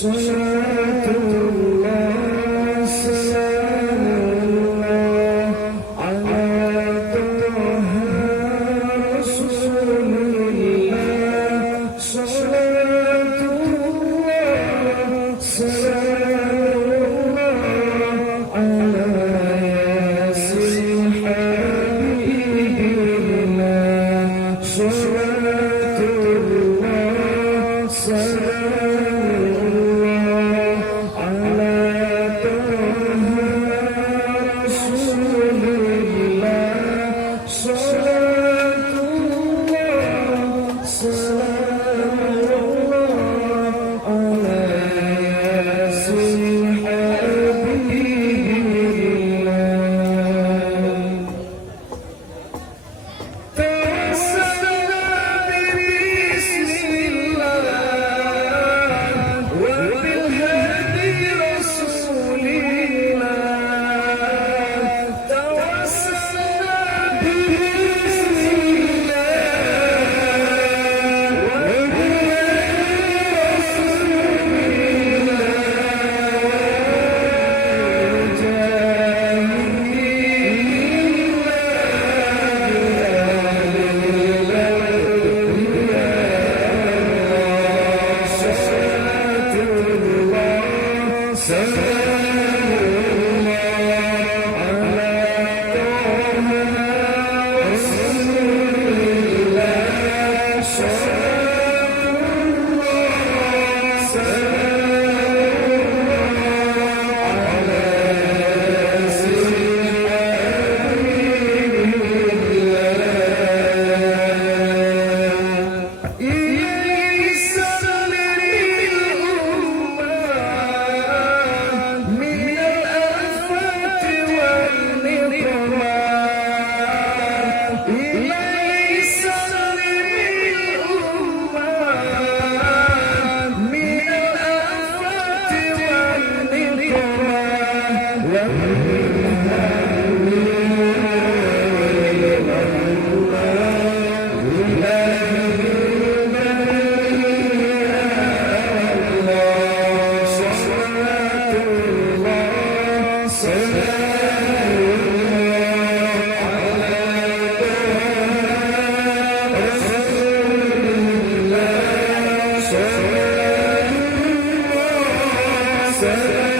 صلاة الله سلام الله على طه رسول الله صلاة الله سلام الله على ياسين حبيب الله صلاة الله سلام الله على طه رسول الله صلاة الله سلام الله على ياسين حبيب الله توسلنا ببسم الله وبالهدي رسول الله توسلنا ببسم الله وبالهدي سلام